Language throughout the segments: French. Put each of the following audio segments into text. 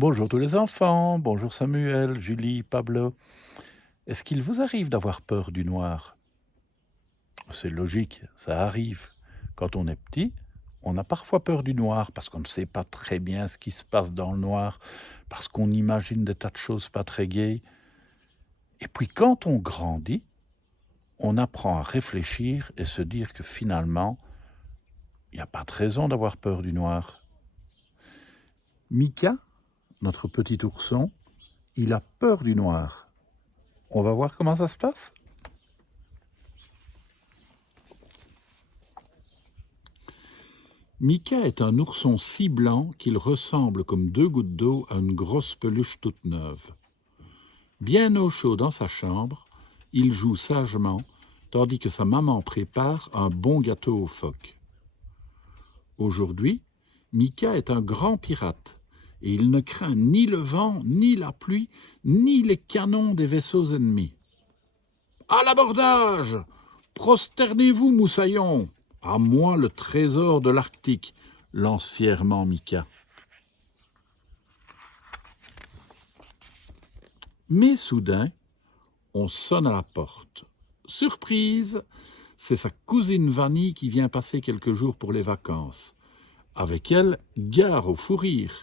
Bonjour tous les enfants, bonjour Samuel, Julie, Pablo. Est-ce qu'il vous arrive d'avoir peur du noir? C'est logique, ça arrive. Quand on est petit, on a parfois peur du noir parce qu'on ne sait pas très bien ce qui se passe dans le noir, parce qu'on imagine des tas de choses pas très gaies. Et puis quand on grandit, on apprend à réfléchir et se dire que finalement, il n'y a pas de raison d'avoir peur du noir. Mika, notre petit ourson, il a peur du noir. On va voir comment ça se passe. Mika est un ourson si blanc qu'il ressemble comme deux gouttes d'eau à une grosse peluche toute neuve. Bien au chaud dans sa chambre, il joue sagement, tandis que sa maman prépare un bon gâteau aux phoques. Aujourd'hui, Mika est un grand pirate, et il ne craint ni le vent, ni la pluie, ni les canons des vaisseaux ennemis. « À l'abordage! Prosternez-vous, moussaillons! À moi le trésor de l'Arctique !» lance fièrement Mika. Mais soudain, on sonne à la porte. Surprise! C'est sa cousine Vanny qui vient passer quelques jours pour les vacances. Avec elle, gare au fou rire.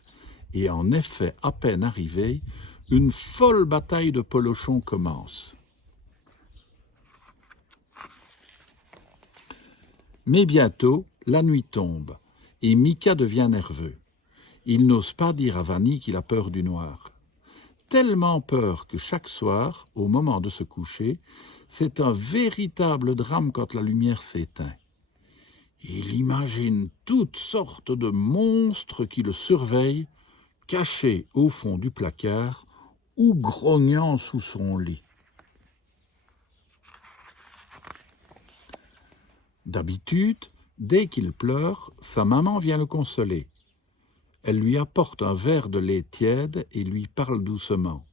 Et en effet, à peine arrivée, une folle bataille de polochons commence. Mais bientôt, la nuit tombe, et Mika devient nerveux. Il n'ose pas dire à Vanny qu'il a peur du noir. Tellement peur que chaque soir, au moment de se coucher, c'est un véritable drame quand la lumière s'éteint. Il imagine toutes sortes de monstres qui le surveillent, cachés au fond du placard ou grognant sous son lit. D'habitude, dès qu'il pleure, sa maman vient le consoler. Elle lui apporte un verre de lait tiède et lui parle doucement.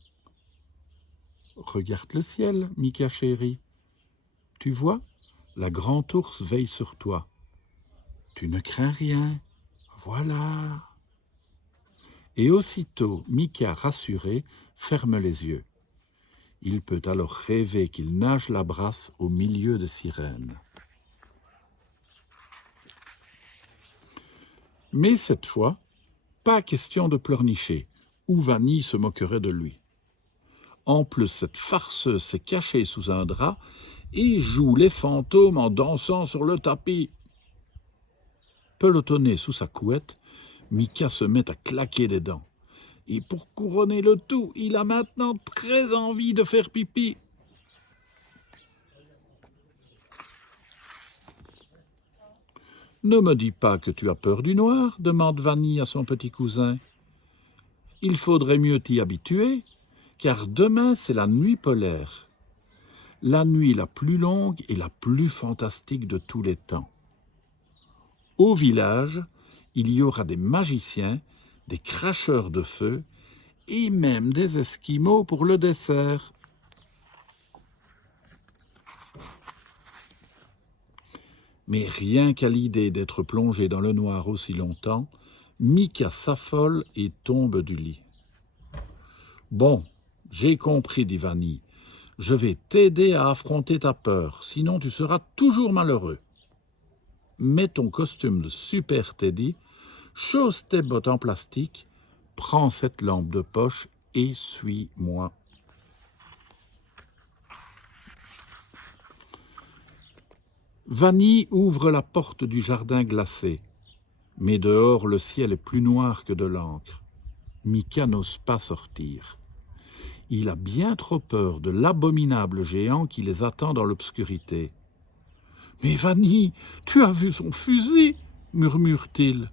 « Regarde le ciel, Mika chérie. Tu vois, la grande ours veille sur toi. Tu ne crains rien. Voilà. » Et aussitôt, Mika, rassuré, ferme les yeux. Il peut alors rêver qu'il nage la brasse au milieu de sirènes. Mais cette fois, pas question de pleurnicher, ou Vanny se moquerait de lui. En plus, cette farceuse s'est cachée sous un drap et joue les fantômes en dansant sur le tapis. Pelotonné sous sa couette, Mika se met à claquer des dents. Et pour couronner le tout, il a maintenant très envie de faire pipi. « Ne me dis pas que tu as peur du noir » demande Vanny à son petit cousin. « Il faudrait mieux t'y habituer, car demain c'est la nuit polaire. La nuit la plus longue et la plus fantastique de tous les temps. Au village, il y aura des magiciens, des cracheurs de feu et même des esquimaux pour le dessert. » Mais rien qu'à l'idée d'être plongé dans le noir aussi longtemps, Mika s'affole et tombe du lit. « Bon, j'ai compris, dit Vanny. Je vais t'aider à affronter ta peur, sinon tu seras toujours malheureux. Mets ton costume de Super Teddy, chausse tes bottes en plastique, prends cette lampe de poche et suis-moi. » Vanny ouvre la porte du jardin glacé. Mais dehors, le ciel est plus noir que de l'encre. Mika n'ose pas sortir. Il a bien trop peur de l'abominable géant qui les attend dans l'obscurité. « Mais Vanny, tu as vu son fusil » murmure-t-il.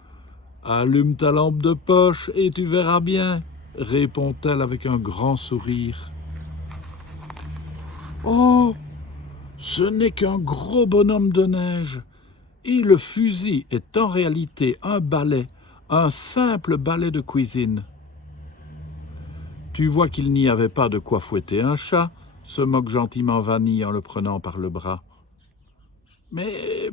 « Allume ta lampe de poche et tu verras bien » répond-elle avec un grand sourire. « Oh, ce n'est qu'un gros bonhomme de neige. Et le fusil est en réalité un balai, un simple balai de cuisine. » « Tu vois qu'il n'y avait pas de quoi fouetter un chat » se moque gentiment Vanny en le prenant par le bras. « Mais,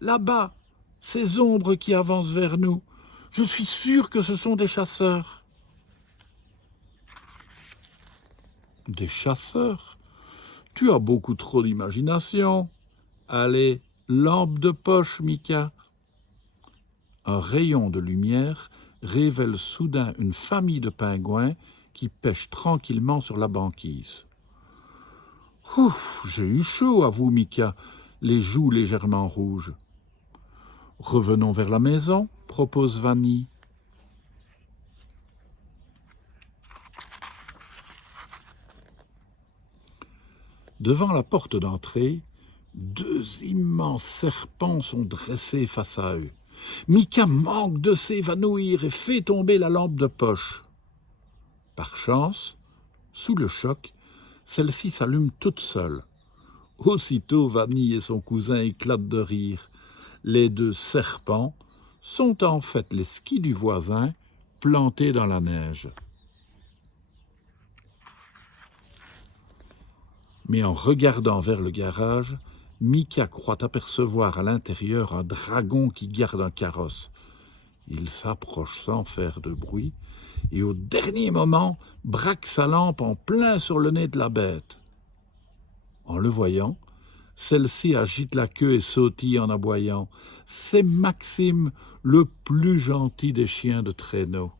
là-bas, ces ombres qui avancent vers nous, Je suis sûr que ce sont des chasseurs. Des chasseurs? Tu as beaucoup trop d'imagination. Allez, lampe de poche, Mika. Un rayon de lumière révèle soudain une famille de pingouins qui pêchent tranquillement sur la banquise. Ouf, j'ai eu chaud, avoue Mika, les joues légèrement rouges. Revenons vers la maison, propose Vanille. Devant la porte d'entrée, deux immenses serpents sont dressés face à eux. Mika manque de s'évanouir et fait tomber la lampe de poche. Par chance, sous le choc, celle-ci s'allume toute seule. Aussitôt, Vanille et son cousin éclatent de rire. Les deux serpents sont en fait les skis du voisin plantés dans la neige. Mais en regardant vers le garage, Mika croit apercevoir à l'intérieur un dragon qui garde un carrosse. Il s'approche sans faire de bruit et au dernier moment braque sa lampe en plein sur le nez de la bête. En le voyant, celle-ci agite la queue et sautille en aboyant. C'est Maxime, le plus gentil des chiens de traîneau.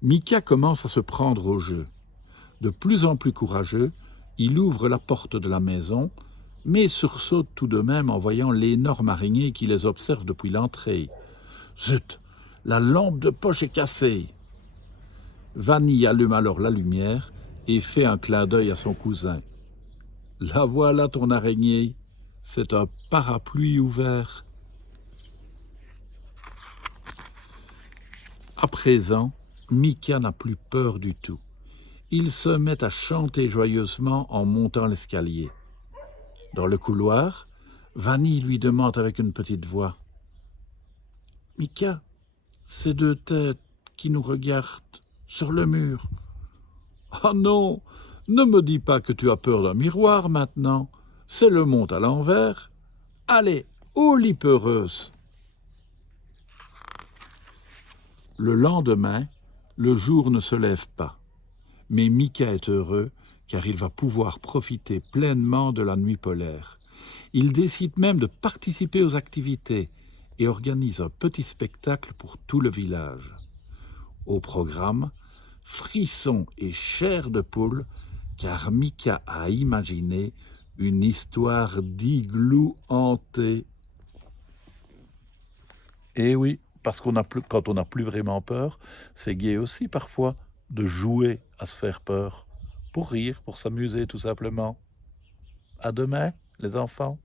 Mika commence à se prendre au jeu. De plus en plus courageux, il ouvre la porte de la maison, mais sursaute tout de même en voyant l'énorme araignée qui les observe depuis l'entrée. Zut, la lampe de poche est cassée. Vanille allume alors la lumière et fait un clin d'œil à son cousin. La voilà ton araignée, c'est un parapluie ouvert. À présent, Mika n'a plus peur du tout. Il se met à chanter joyeusement en montant l'escalier. Dans le couloir, Vanille lui demande avec une petite voix. « Mika, ces deux têtes qui nous regardent sur le mur. »« Ah non, ne me dis pas que tu as peur d'un miroir maintenant. C'est le monde à l'envers. Allez, au lit peureuse. » Le lendemain, le jour ne se lève pas. Mais Mika est heureux car il va pouvoir profiter pleinement de la nuit polaire. Il décide même de participer aux activités et organise un petit spectacle pour tout le village. Au programme, frissons et chair de poule, car Mika a imaginé une histoire d'igloo hanté. Eh oui, parce quand on n'a plus vraiment peur, c'est gai aussi parfois de jouer à se faire peur, pour rire, pour s'amuser tout simplement. À demain, les enfants.